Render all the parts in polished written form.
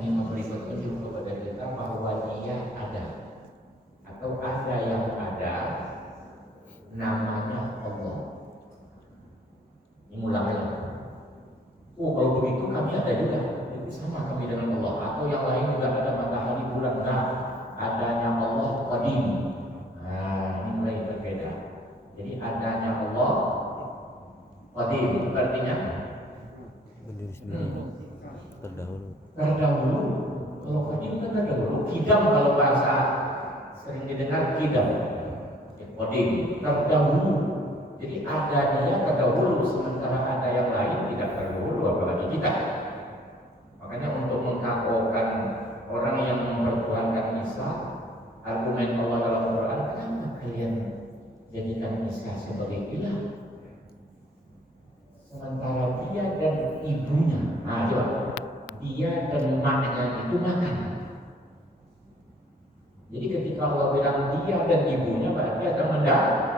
ingin memberi petunjuk kepada kita bahwa Dia ada, atau ada yang ada, namanya Allah. Ini mulanya. Oh, kalau begitu kami ada juga, itu sama kami dengan Allah. Atau yang lain juga ada matahari, bulan. Nah, adanya Allah qadim. Nah, ini mulai berbeda. Jadi adanya Allah qadim artinya berdiri sendiri, terdahulu. Kalau qadim kan terdahulu. Qidam kalau bahasa sering didengar qidam. Qadim terdahulu. Jadi ada Dia terdahulu, sementara ada yang lain tidak terdahulu, apalagi kita. Makanya untuk mengkakokan orang yang mempertuhankan Isa, argumen Allah dalam Quran, kenapa kalian jadikan Isa sebagai ilah? Sementara Dia dan ibunya, coba, Dia dan maknya itu makan. Jadi ketika Allah bilang Dia dan ibunya, berarti ada mendahului.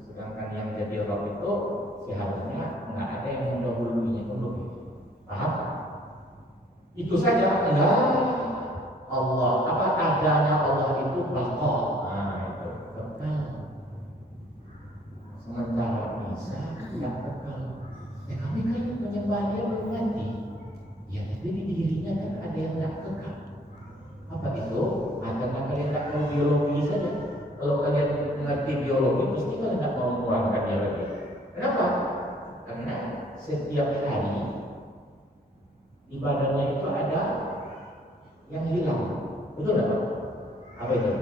Sedangkan yang jadi Rabb itu seharusnya nggak ada yang mendahulunya, paham? Itu saja enggak. Allah, adanya Allah itu baqa. Nah, itu kekal. Sementara Isa tidak kekal. Kami kan menyembah Dia belum mati. Ya, tapi di dirinya kan ada yang tidak kekal. Apa itu? Karena kalian tidak tahu biologi saja. Kalau kalian mengerti biologi, pasti kalian tidak mau mengeluarkan dia lagi. Kenapa? Karena setiap hari di badannya itu ada yang hilang. Betul nggak? Apa itu?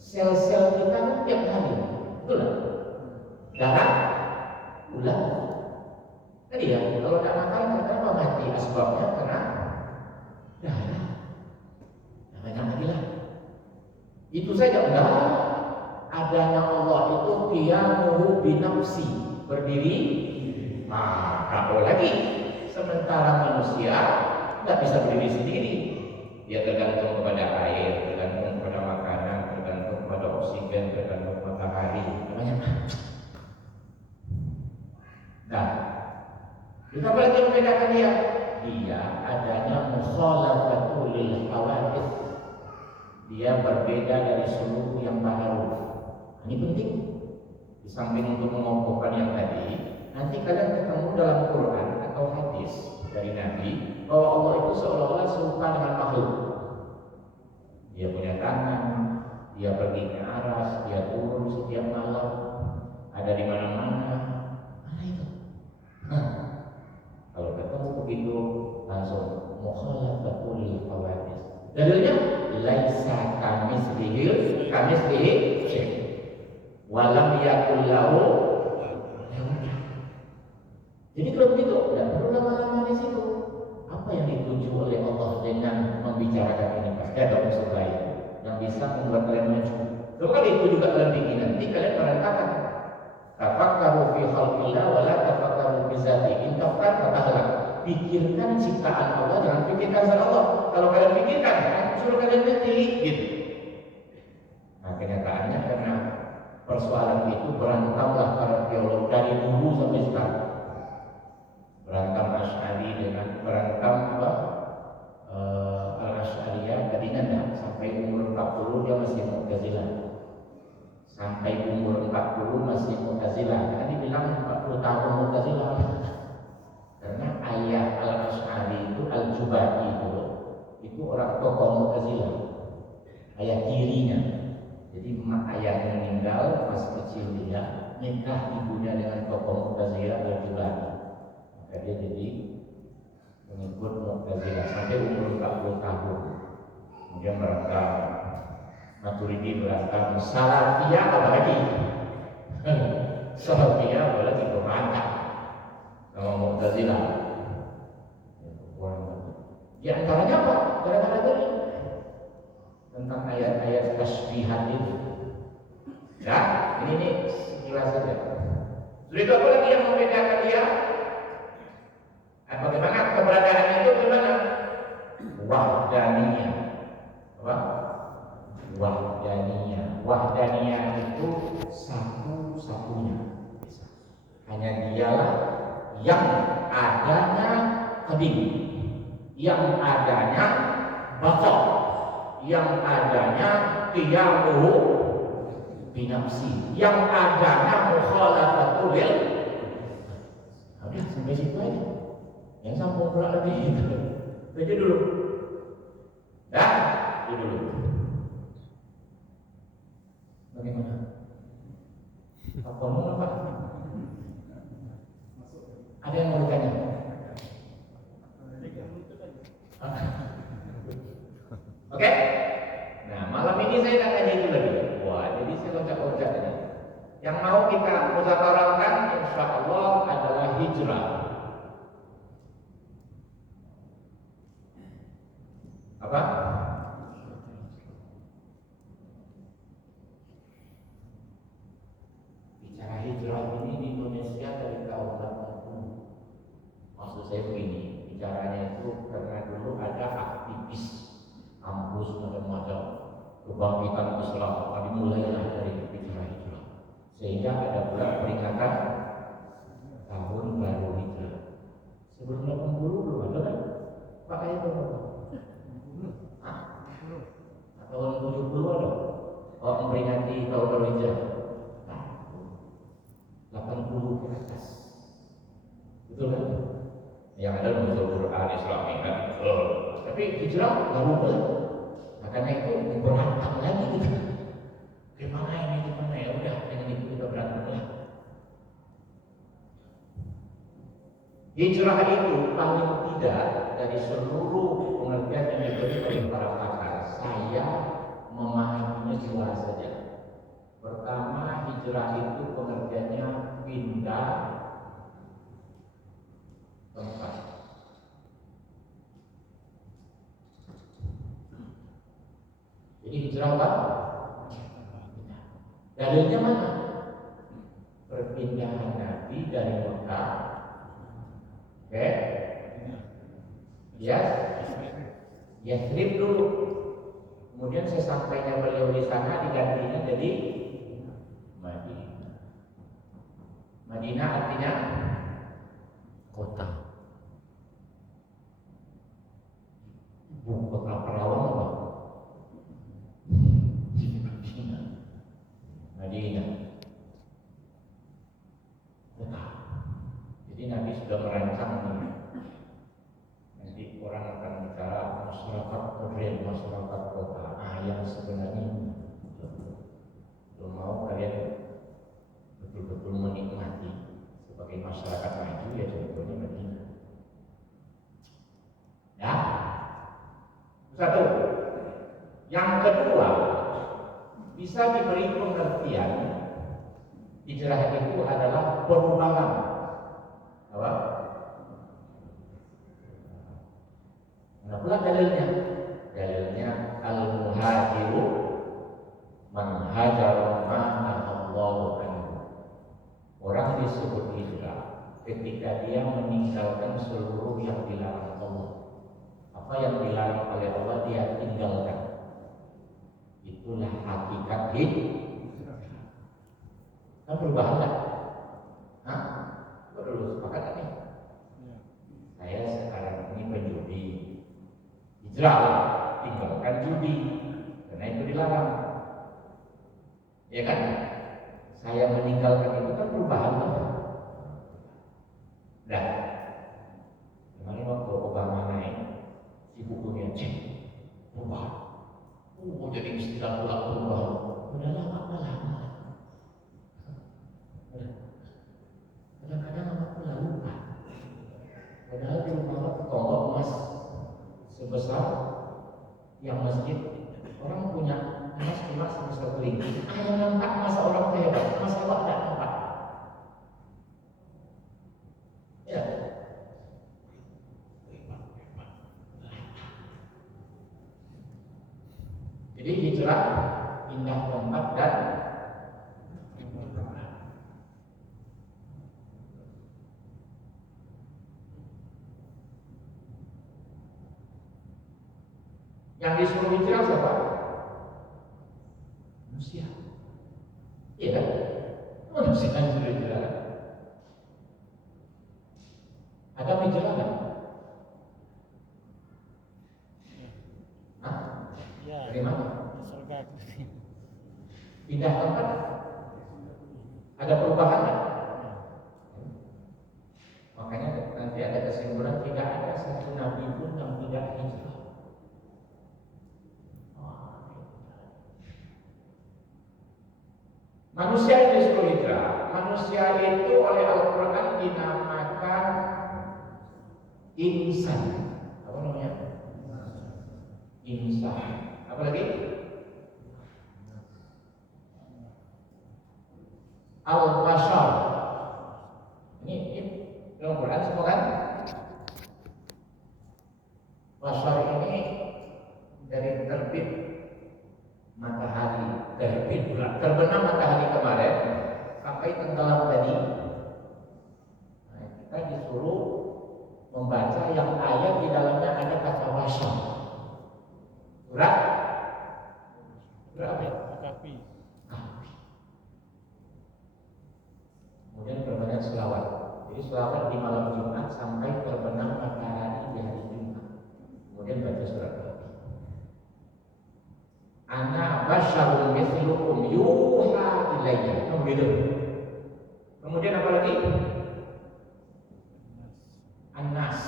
Sel-sel kita kan tiap hari. Betul nggak? Darah, ulang. Tadi ya, kalau tidak makan kenapa mati? Asbabnya karena darah. Namanya hilang. Itu saja enggak. Adanya Allah itu qiyamuhu binafsi, berdiri. Kalau lagi sementara manusia tidak bisa berdiri sendiri. Dia tergantung kepada air, tergantung kepada makanan, tergantung kepada oksigen, tergantung matahari. Namanya. Nah, kita boleh membedakan Dia. Dia adanya mukhalafatul lil hawadits. Dia berbeda dari seluruh yang baru. Ini penting. Di samping untuk mengokohkan yang tadi, nanti kalian ketemu dalam Quran atau hadis dari Nabi bahwa Allah itu seolah-olah serupa dengan makhluk. Dia punya tangan, Dia pergi ke aras, Dia turun setiap malam, ada di mana-mana. Mana itu? Kalau ketemu begitu langsung mukhalafatul hawadits. Dalilnya laisa kamitslihi syai' wa lam yakul lahu. Jadi kalau begitu tidak perlu lama-lama di situ. Apa yang dituju oleh Allah dengan membicarakan ini? Pasti ada unsur lain yang bisa membuat kalian maju. Coba itu juga kalian bikin, nanti kalian berantakan. Tafakkaru fi khalqillah wa la tafakkaru fi dzatihi. Intafakar fatahlah. Pikirkan ciptaan Allah, jangan pikirkan zat Allah. Kalau kalian pikirkan, suruh kalian mati, gitu. Nah, kenyataannya karena persoalan itu berantamlah para teolog dari dulu sampai sekarang. Berantam Asy'ari dengan berantam Al-Asy'ariyah tadinya enggak, sampai umur 40 dia masih Mu'tazilah. Sampai umur 40 masih Mu'tazilah. Karena dibilang 40 tahun Mu'tazilah. Karena ayah Al-Asy'ari itu Al-Jubai itu orang tokoh Mu'tazilah. Ayah kirinya. Jadi ayahnya meninggal masih kecil dia, nikah ibunya dengan tokoh Mu'tazilah Al-Jubai. Maka dia jadi mengikut Mu'tazilah sampai umur 40 tahun. Kemudian berangkat Maturidi, berangkat Salafiyah, apalagi Salafiyah apalagi berantak sama Mu'tazilah. Di antaranya apa? Gara-gara tadi tentang ayat-ayat tasbihat itu. Ya, ini sekilas saja. Sudah itu apa lagi yang membedakan Dia? Bagaimana keberadaan itu? Bagaimana? Wahdaniyah. Apa? Wahdaniyah. Wahdaniyah itu satu-satunya. Hanya Dialah yang adanya qadim, yang adanya baqa, yang adanya qiyamuhu binafsi, yang adanya mukhalafatul lil. Udah sampai situ aja. Yang sambung pula lagi. Baca dulu. Dah, itu dulu. Bagaimana? Apa mau apa? Ada yang mau ditanya? Oke? Nah, malam ini saya akan tanya itu lagi. Wah, jadi saya loncat-loncat ini. Yang mau kita muzakarahkan insya Allah adalah hijrah. Apa? Bicara hijrah ini di Indonesia dari tahun 80. Maksud saya begini, bicaranya itu karena dulu ada aktivis kampus macam-macam kebangkitan Islam, dimulailah dari hijrah. Sehingga ada pula peringatan tahun baru hijrah. Sebelum 80 belum ada kan? Pak ayat berapa? Tahun 70 ada? Oh, memperingati tahun baru hijrah. 80 ke atas. Betul kan? Yang ada muncul Quran Islami kan? Betul. Tapi hijrah nggak boleh. Nah, karena itu berantem lagi gitu. Gimana ya? Udah, dengan itu kita berantem lah. Hijrah itu paling tidak dari seluruh pengertian yang diberi oleh para pakar, saya memahaminya dua saja. Pertama, hijrah itu pengertiannya pindah tempat. Jadi hijrah apa? Dalilnya mana? Perpindahan Nabi dari Mekah, oke? Yathrib dulu. Kemudian sesampainya beliau di sana digantinya jadi Madinah. Madinah artinya Kota. bukan kota perawan apa? Madinah. Kota. Jadi Nabi sudah merancang ini. Nanti orang akan bicara masyarakat modern, masyarakat kota. Yang sebenarnya belum mau kalian betul-betul menikmati sebagai masyarakat maju ya contohnya Madinah. Ya, satu. Yang kedua, bisa diberi pengertian hijrah itu adalah perubahan. Apa? Nah, pula dalilnya. Dalilnya al-muhajiru man hajara ma Allahu anhu. Orang disebut hijrah ketika dia meninggalkan seluruh yang dilarang Allah. Apa yang dilarang oleh Allah dia tinggalkan. Itulah hakikat hijrah. Kan perubahan kan? Hah? Kok dulu sepakat kan nih? Saya sekarang ini penjudi. Hijrah, tinggalkan judi, karena itu dilarang. Ya kan? Saya meninggalkan itu kan perubahan kan? Dah. Kemarin waktu Obama naik, si bukunya cek perubahan. Jadi istilah pula perubahan. Udah lama. Kadang-kadang apa pula lupa. Padahal di rumah tonggok emas sebesar yang masjid, orang punya emas sebesar teling. Ayah nampak masa orang hebat, masa awak tak nampak. Ya. Jadi hijrah pindah tempat dan yang disuruh hijrah siapa? Manusia. Iya kan? Manusia yang disuruh hijrah. Ada hijrah kan? Dari mana? Surga. Pindah tempat? Ada perubahan nggak? Makanya nanti ada kesimpulan tidak ada satu nabi pun yang tidak hijrah. Manusia yang disuruh hijrah, manusia itu oleh Al-Quran dinamakan insan. Apa namanya? Insan. Apa lagi? Al-Bashar. Ini dalam Quran semua kan? Bashar ini dari terbit matahari, terbenam matahari kemarin sampai tenggelam tadi. Nah, kita disuruh membaca yang ayat di dalamnya ada kata bashar. Surat apa? Kahfi. Kemudian berbanyak selawat. Jadi selawat di malam Jumat sampai terbenam matahari di hari Jumat. Kemudian baca surat Kahfi. Ana basyarun mithlukum yuha ilayya. Begitu. Kemudian apa lagi? An-Nas.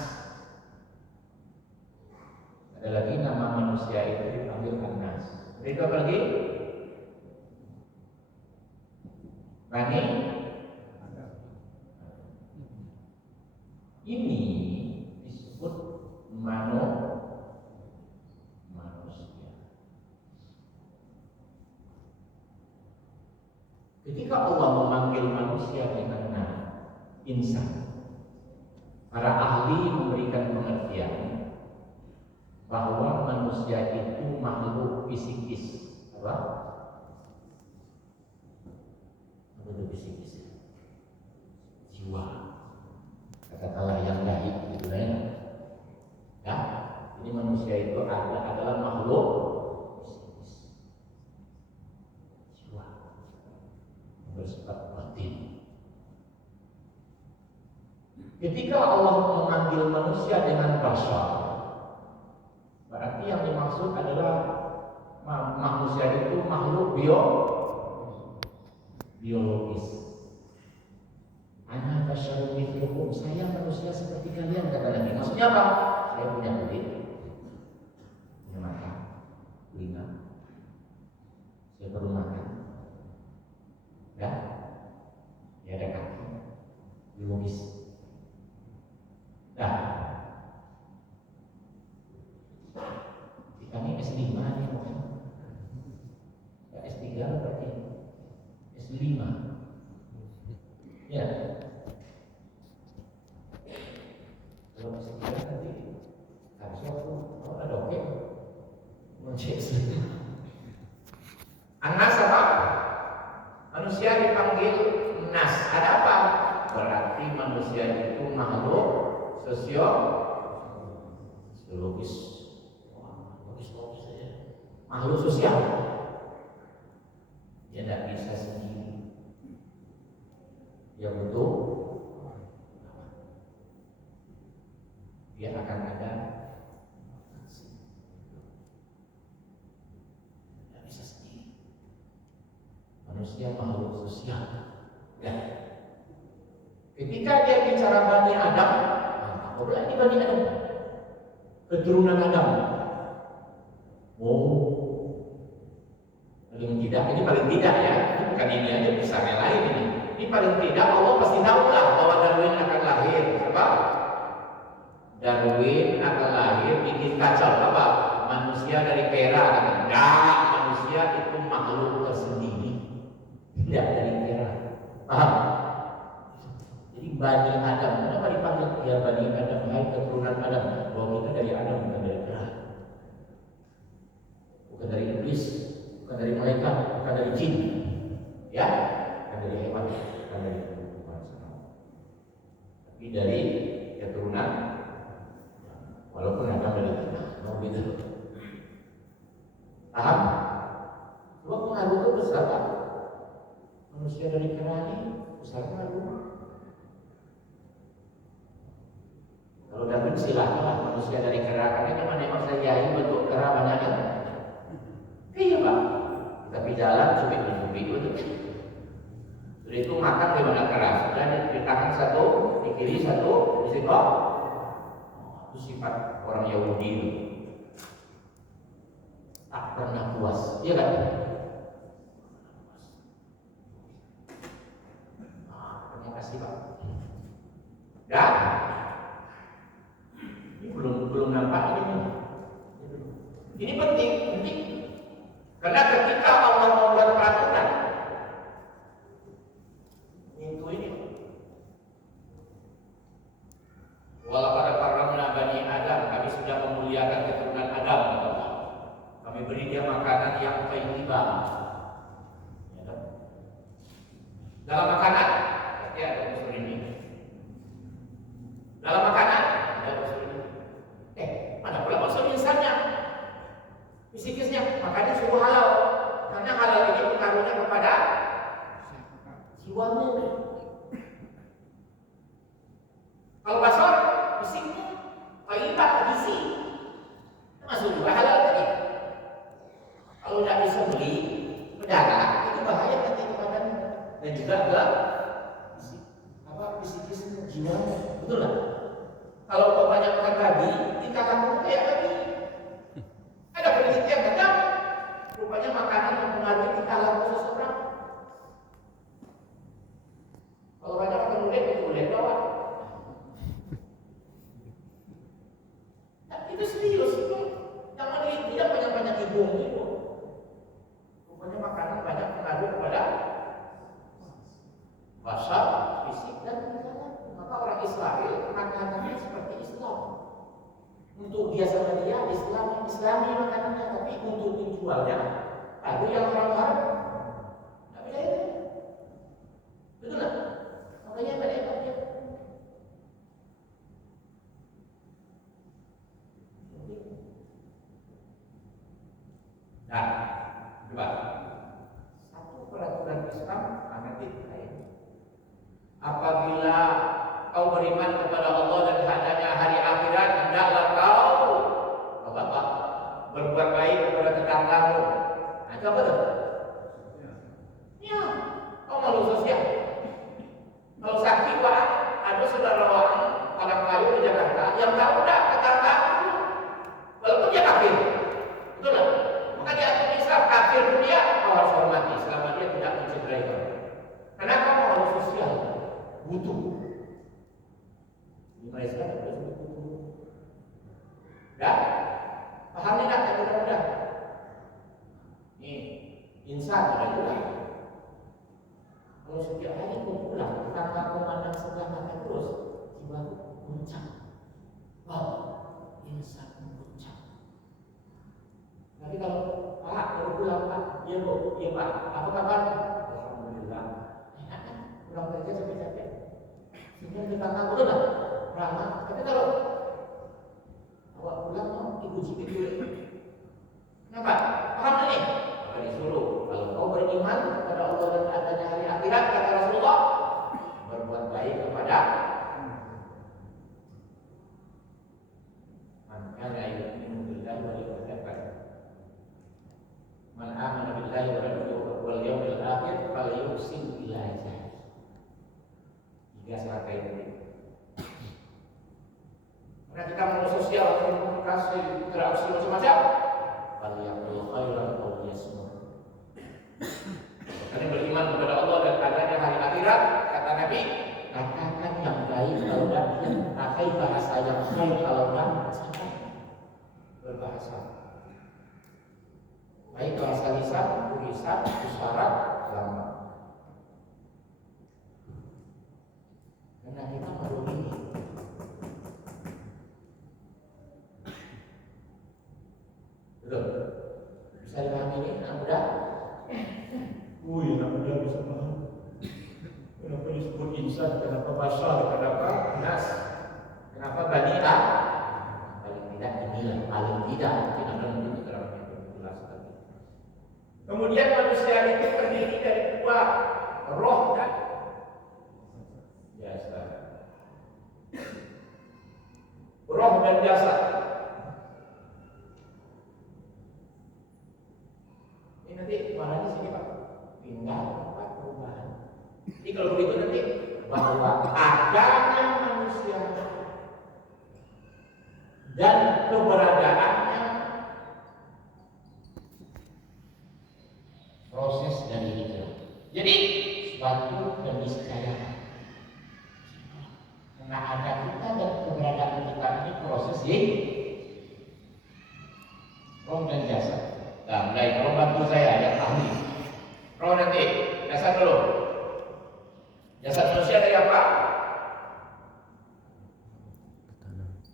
Ada lagi nama manusia itu dipanggil An-Nas. Itu apa lagi? Bani. Ini disebut manusia. Ketika Allah memanggil manusia dengan nama insan, para ahli memberikan pengertian bahwa manusia itu makhluk psikis. Apa? Apa itu psikis? Jiwa. Katakanlah yang gaib gitu ya. Ya, ini manusia itu adalah makhluk psikis. Jiwa. Bersifat batin. Ketika Allah memanggil manusia dengan bashar, berarti yang dimaksud adalah manusia itu makhluk biologis. Ana basyarun mithlukum, saya manusia seperti kalian, kata Nabi. Maksudnya apa? Saya punya kulit, punya mata, telinga, saya perlu makan, ya, ada kaki, biologis. Nah, kami S5 nih bukan? Ya, S3 berarti S5. Ya. Kalau S3 nanti harusnya aku ada oke. Mencek S5. Anas apa? Manusia dipanggil nas. Ada apa? Berarti manusia itu makhluk sosiologis. Logis saja. Makhluk sosial. Dia tidak bisa sendiri. Dia butuh. Dia akan ada. Tidak bisa sendiri. Manusia makhluk sosial. Ya. Ketika dia bicara Bani Adam, apa berarti Bani Adam? Keturunan Adam. Oh, paling tidak, ini paling tidak ya, ini bukan ini aja, besarnya lain ini. Ini paling tidak Allah pasti tahu lah bahwa Darwin akan lahir. Apa? Darwin akan lahir bikin kacau. Apa? Manusia dari perak. Enggak, manusia itu makhluk tersendiri. Tidak dari perak. Paham? Jadi Bani Adam, kenapa dipanggil ya Bani Adam? Hai keturunan Adam. Bahwa kita dari Adam, bukan dari perak. Bukan dari iblis, bukan dari malaikat, bukan dari jin, ya, bukan dari hewan, bukan dari keturunan sama. Tapi dari keturunan, walaupun Adam dari tanah, mau gitu. Paham? Coba pengaruh itu besar Pak. Manusia dari kerani besar pengaruh. Kalau Darwin silakanlah manusia dari kera, karena memang saya yai bentuk kera banyak kan. jalan cubit-cubit betul. Sudah itu makan gimana keras, sudah di tangan satu, di kiri satu, di situ. Itu sifat orang Yahudi itu. Tak pernah puas, iya kan? Terima kasih Pak. Dan ini belum nampak ini. Ini penting. Karena ketika Allah membuat peraturan, itu ini. Walau pada karamna Bani Adam, kami sudah memuliakan keturunan Adam. Kami beri dia makanan yang thayyibah. Dalam makanan, berarti ada unsur ini. Dalam makanan, ada unsur ini. Mana pula unsur insannya? Fisikisnya, makanya suruh halal. Karena halal ini pengaruhnya kepada jiwamu. Kalau basor, fisikmu, thayyibah, gizi, masuk juga halal tadi. Kalau tidak bisa beli, berdarah, itu bahaya nanti kepada dan juga ke fisikis jiwa, betul lah. Kalau kau banyak makan babi, kita akan kayak babi. Ada penelitian kata, rupanya makanan mempengaruhi tingkah laku seseorang. Kalau banyak makan ulet, itu ulet bawah. Itu serius itu. Jangan tidak banyak-banyak hidung itu. Rupanya makanan banyak pengaruh kepada basar, fisik dan pikiran. Maka orang Israel makanannya seperti Islam. Untuk dia sama dia Islami makanannya, tapi untuk dijualnya ada yang haram. Tapi ya itu, betul lah. Makanya mereka dia. Nah, coba satu peraturan Islam nanti lain. Apabila kau beriman kepada Allah dan adanya hari akhirat, hendaklah kau apa? Berbuat baik kepada tetanggamu. Nah, itu apa tuh? Ya, kau malu sosial. Kalau sakit Pak, ada saudara orang kayu di Jakarta yang tahu tak tetanggamu, walaupun dia kafir, betul tak? Maka dia akan Islam kafir dia, kau harus hormati selama dia tidak mencederai kau. Karena kau malu sosial, butuh. Di Malaysia ada butuh. Ya, paham ni tak? Mudah-mudah. Ni insan ada juga. Kalau setiap hari kau pulang, tanpa kau pandang sebelah mata terus, jiwa guncang. Wow, insan guncang. Tapi kalau Pak, kalau pulang Pak, iya Bu, iya Pak, apa kabar? Alhamdulillah. Enak kan? Pulang kerja capek-capek. Sehingga kita tahu betul lah, ramah. Tapi kalau awak pulang mau dipuji dulu. Kenapa? Paham tak ni? Maka disuruh. Kalau kau beriman kepada Allah dan adanya hari akhirat, kata Rasulullah, berbuat baik kepada man kana yu'minu billahi wal yawmil akhir. Man amana billahi wal yawmil akhir falyuhsin ila jari. Tiga syarat itu. Karena kita mau sosial, komunikasi, interaksi macam-macam. Falyaqul khairan aw liyasmut. Karena beriman kepada Allah dan adanya hari akhirat, kata Nabi, katakan yang baik kalau tidak pakai bahasa yang baik kalau tidak berbahasa. Baik bahasa lisan, tulisan, isyarat, lama. Karena kita perlu ini. Betul. Bisa dipahami ini, anak muda? Anak muda bisa paham. Kenapa disebut insan? Kenapa basar? Kenapa nas? Kenapa Bani Adam? Paling tidak inilah, paling tidak kita akan menunjuk keterangan yang jelas tadi. Kemudian manusia itu terdiri dari dua, roh dan jasad. Roh dan jasad. Ini nanti mana di sini Pak? bahwa adanya manusia dan keberadaannya proses dari hijrah. Jadi suatu keniscayaan. Karena ada kita dan keberadaan kita ini proses roh dan jasad. Nah, mulai kalau bantu saya yang ahli. Roh nanti, jasad dulu. Jasad manusia dari apa?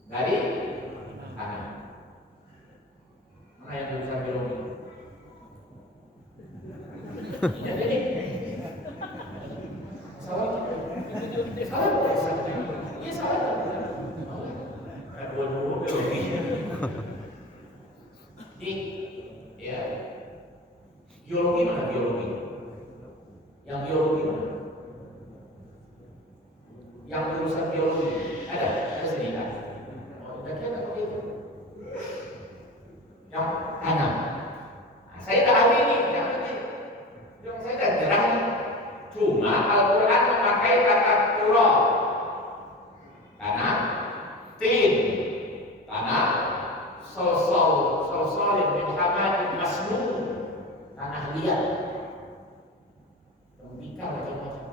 Dari tanah. Mana yang tulisan biologi? Ya jadi salah. Iya salah. Dua biologi. Ya, biologi mana biologi? Yang biologi mana? Yang jurusan biologi ada sini kan? Oh, udah kira begitu. Yang tanam. Nah, saya tak ahli ini, yang saya tak terang. Cuma Al-Quran memakai kata turab, tanah, tin, tanah, sosol bin Hamad masnun, tanah liat, tembikar macam-macam.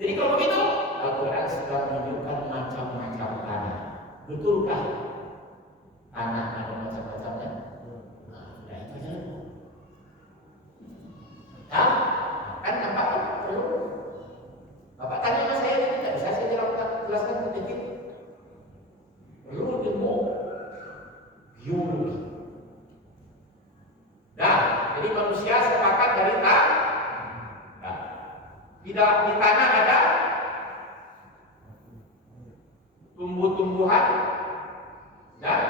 Jadi kalau begitu Al-Quran sudah menunjukkan macam-macam tanah. Betulkah tanah ada macam-macamnya? Nah, sudah itu saja. Nah, kan nampak perlu. Bapak tanya sama saya, tidak bisa saya jelaskan sedikit. Perlu ilmu biologi. Nah, jadi manusia sepakat dari tanah. Nah, tidak di tanah ada tumbuh-tumbuhan dan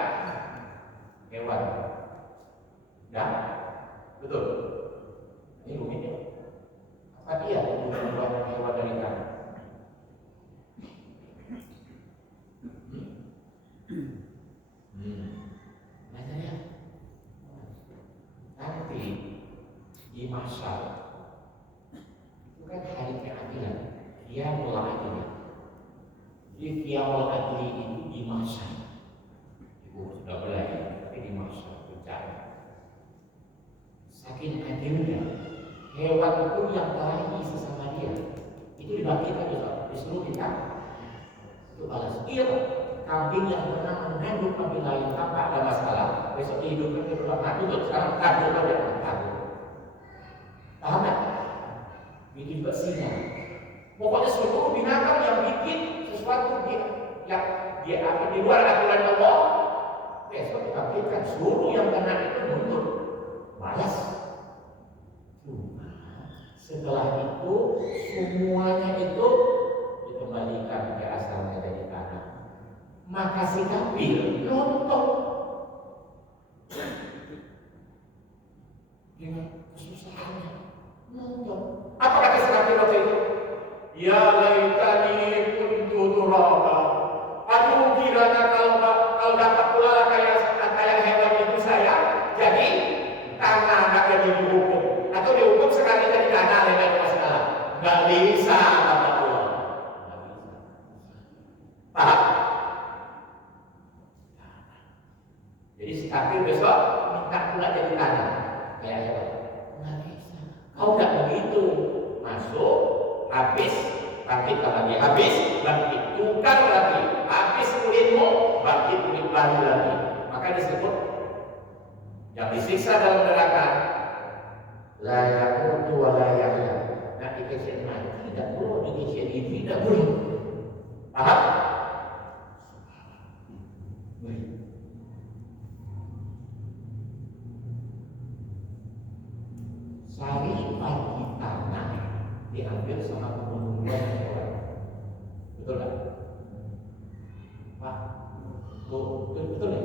hewan. Ya, betul. Ini rumit ya. Apa dia tumbuh-tumbuhan dan hewan dari tanah? Belajar ya. Nanti di masa itu kan hari keadilan, dia mulai adilan. Di kiamat adli itu di masa itu sudah mulai, tapi di masa bencana. Saking adilnya, hewan itu yang kelahi sesama dia itu dibangkitkan juga, disuruh kita itu balas. Iya, kambing yang pernah mengandung kambing lain tanpa ada masalah, besok dihidupkan ke dalam hati itu sekarang kandung ada kandung. Paham tak? Bikin bersihnya. Pokoknya seluruh binatang yang bikin sesuatu yang dia akan di luar aturan Allah, besok dibangkitkan. Seluruh yang kena itu mundur, balas. Cuma setelah itu semuanya itu dikembalikan ke asalnya dari tanah. Maka si kafir nonton dengan kesusahannya, nonton. Apa kata si kafir waktu itu? Ya laitani kuntu turaba. Aduh, kiranya kalau dapat pula kayak hewan itu saya jadi tanah, nggak jadi dihukum. Atau dihukum sekali jadi tanah, tidak ada masalah. Nggak bisa, kata Allah. Nggak bisa. Paham? Jadi si kafir besok minta pula jadi tanah kayak hewan. Nggak bisa. Kau nggak begitu. Masuk, habis, bangkit lagi, habis, bangkit, tukar lagi, habis kulitmu, bangkit kulit baru lagi. Maka disebut yang disiksa dalam neraka layak mutu wa layaknya. Nah, dikasih mati tidak boleh, dikasih hidup tidak boleh. Paham? Sari pagi tanah diambil sama tumbuh-tumbuhan hewan. Betul tak? Pak, betul ya?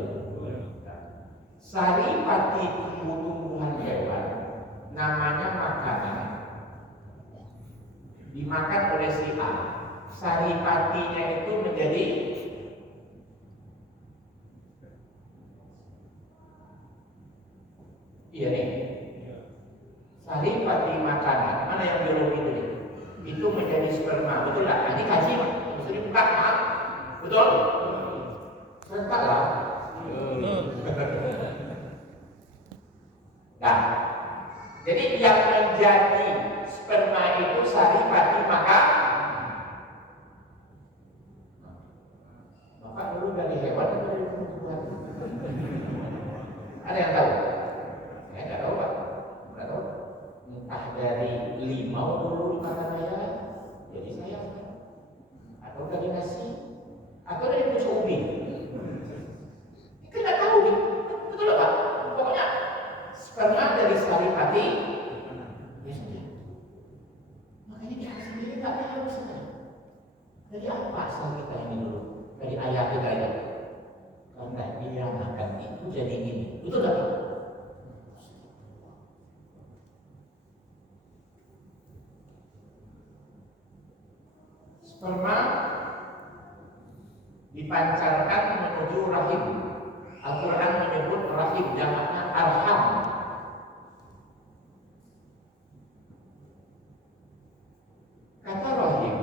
Sari pati tumbuh-tumbuhan hewan namanya makanan, dimakan oleh si A. Sari patinya itu menjadi iya nih. Sari pati makanan, mana yang biologi ini? itu menjadi sperma, betul lah? Ini kaji, mesti dibuka, maaf, betul? Serentak lah. Nah, jadi yang menjadi sperma itu saripati maka dulu dari hewan atau dari tumbuhan? Ada yang tahu? Saya nggak tahu Pak, nggak tahu. Entah dari limau dulu dimakan ayam, jadi saya, atau dari nasi, atau dari pucuk ubi. Kita nggak tahu, betul nggak Pak? Pokoknya sperma dari saripati, ya sudah. Makanya kita sendiri nggak tahu sebenarnya. Dari apa asal kita ini dulu? Dari ayat kita ini. Karena dia makan itu jadi ini. Betul nggak Pak? Sperma dipancarkan menuju rahim. Al-Quran menyebut rahim, jamaknya arham. Kata rahim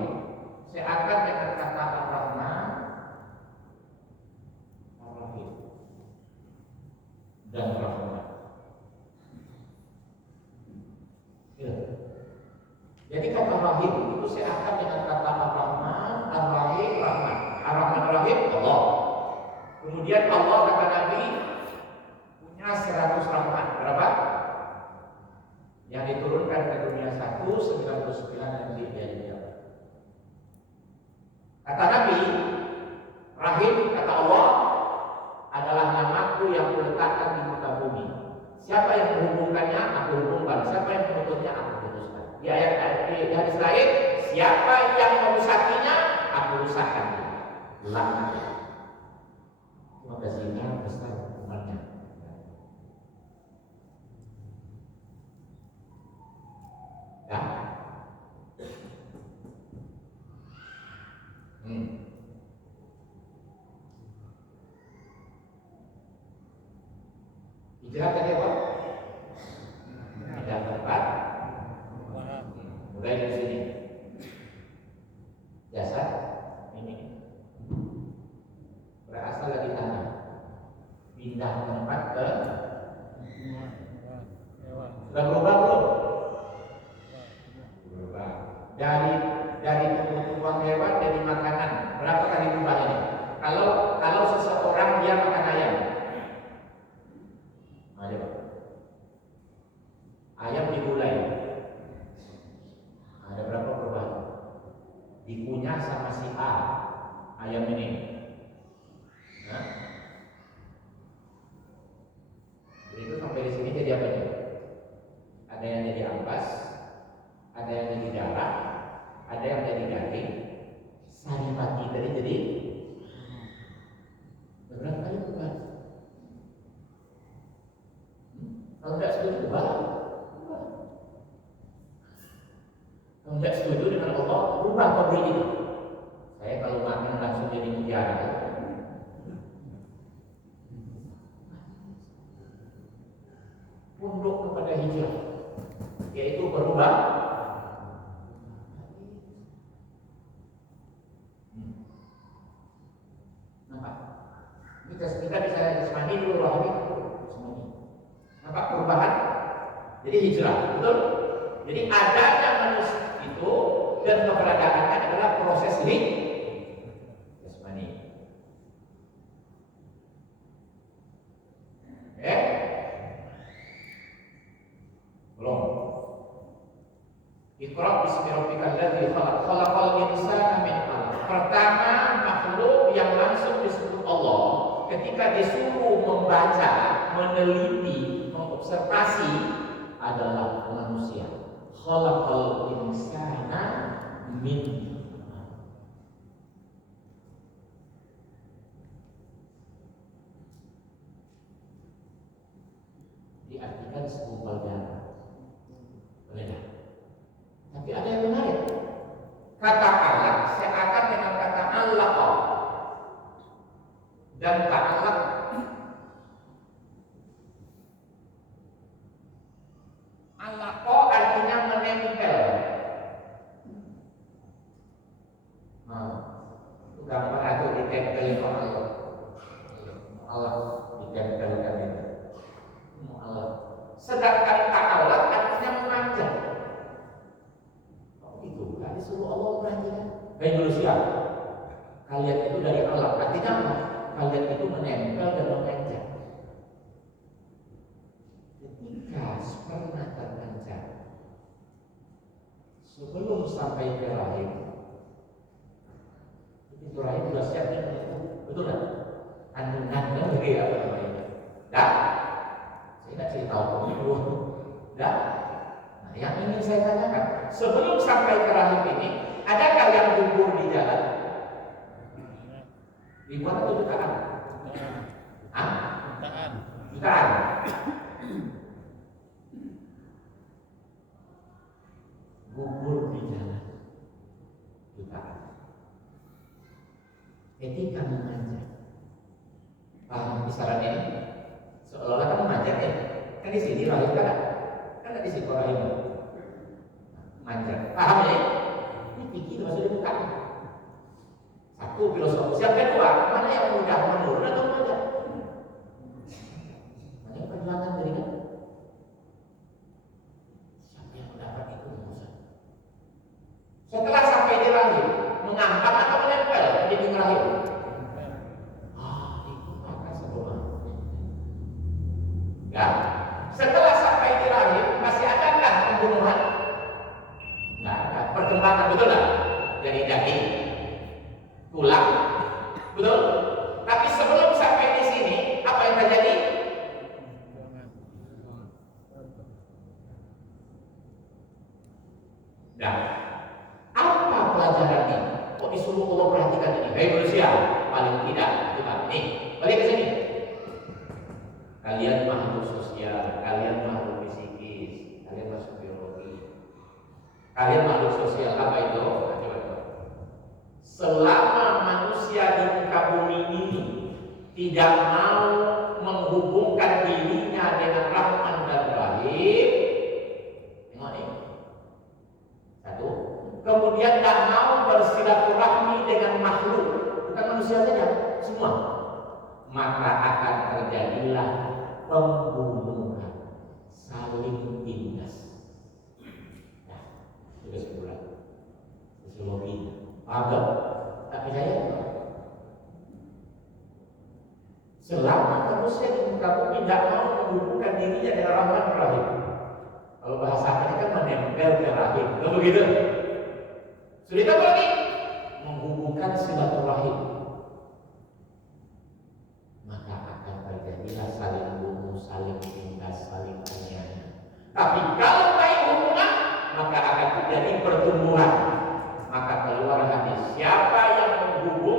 seakan dengan kata ar-Rahman, ar-Rahim dan Rahman. Ya. Jadi kata rahim itu seakan dengan kata ar-Rahman, ar-Rahim, Rahman. Ar-Rahman, ar-Rahim Allah. Kemudian Allah kata Nabi punya 100 rahmat. Berapa? Yang diturunkan ke dunia 99 dan lebih. Kata Nabi, Rahim kata Allah adalah namaku yang kuletakkan di muka bumi. Siapa yang menghubungkannya, aku hubungkan. Siapa yang menutupnya, aku putuskan. Di hadis lain, siapa yang merusakinya, aku rusakkan. Laknat. Maka zina besar hukumannya. Ya. Hijrah tadi apa? Tidak tempat. Mulai dari sini. Jasad ini berasal dari tanah. Pindah tempat ke sudah berubah belum? Berubah. Dari tumbuh-tumbuhan hewan jadi makanan. Berapa kali berubah ini? Kalau seseorang dia makan ayam, ayam digulai, ada berapa perubahan? Dikunyah sama si A ayam ini. Nah, itu sampai di sini jadi apa nih? Ada yang jadi ampas, ada yang jadi darah, ada yang jadi daging. Saripati tadi jadi berapa kali berubah? Kalau tidak setuju, ubah. Kalau tidak setuju dengan Allah, ubah pabrik itu. Saya kalau makan langsung jadi mutiara. Tunduk kepada hijrah, yaitu berubah. Nampak? Kita bisa jasmani dulu, rohani. Nampak perubahan? Jadi hijrah, betul? Jadi adanya manusia itu dan keberadaannya adalah proses jasmani. Belum. Iqra bismi rabbikal ladzi khalaq, khalaqal insana min 'alaq. Pertama makhluk yang langsung disebut Allah ketika disuruh membaca, meneliti, mengobservasi adalah manusia. Khalaqal insana min 'alaq. Diartikan segumpal darah. Boleh. Tapi ada yang menarik. Kata alaq seakan dengan kata alaq dan ta'alaq. Alaq artinya menempel. mu'alaf ditempelkan itu. Mu'alaf. Sedangkan ta'alaf artinya memanjang. Oh itu, kan disuruh Allah perhatikan. Hai manusia, kalian itu dari Allah. Artinya apa? Kalian itu menempel dan memanjang. Ketika sperma terpanjang sebelum sampai ke rahim, itu rahim sudah siap itu, betul kan? Kandungannya bagi apa namanya? Dah, saya tidak cerita tahu itu. Dah, nah yang ingin saya tanyakan, sebelum sampai ke rahim ini, adakah yang gugur di jalan? Ribuan atau jutaan? Hah? Jutaan. Jutaan. Gugur di jalan jutaan. Ketika memanjang, paham kisaran ini? Seolah-olah kan memanjang ya. Kan di sini rahim kan di situ rahim. Manjang. Paham ya? Ini pikir maksudnya bukan. Satu filosofis. Yang kedua, mana yang mudah menurun atau memanjang? Mana yang perjuangan dari kan? Siapa yang mendapat itu Musa? Setelah sampai di rahim, mengambang atau menempel di dinding rahim? Itu maka sebelum. Ya. Setelah sampai di rahim, masih adakah pembunuhan? Nggak ada. Perkembangan, betul nggak? Jadi daging, tulang, betul? Tapi sebelum sampai di sini, apa yang terjadi? Nah, apa pelajarannya? Kok disuruh Allah perhatikan ini? Hei manusia, paling tidak, coba nih, balik ke sini. Kalian makhluk sosial, kalian makhluk psikis, kalian masuk biologi. Kalian makhluk sosial apa itu? Nah, coba. Selama manusia di muka bumi ini tidak mau menghubungkan dirinya dengan Rahman dan Rahim, tengok nih. Satu, kemudian tak mau bersilaturahmi dengan makhluk, bukan manusia saja, semua, maka akan terjadilah pembunuhan, saling tindas. Nah, sudah sebulan sosiologi, paham? Tak percaya? Selama manusia di muka bumi tidak mau menghubungkan dirinya dengan Rahman Rahim, kalau bahasanya kan menempel ke rahim, kalau begitu. Sudah apa lagi? Menghubungkan silaturahim, maka akan terjadilah saling bunuh, saling tindas, saling aniaya. Tapi kalau baik hubungan, maka akan terjadi pertumbuhan. Maka keluar hadis, siapa yang menghubung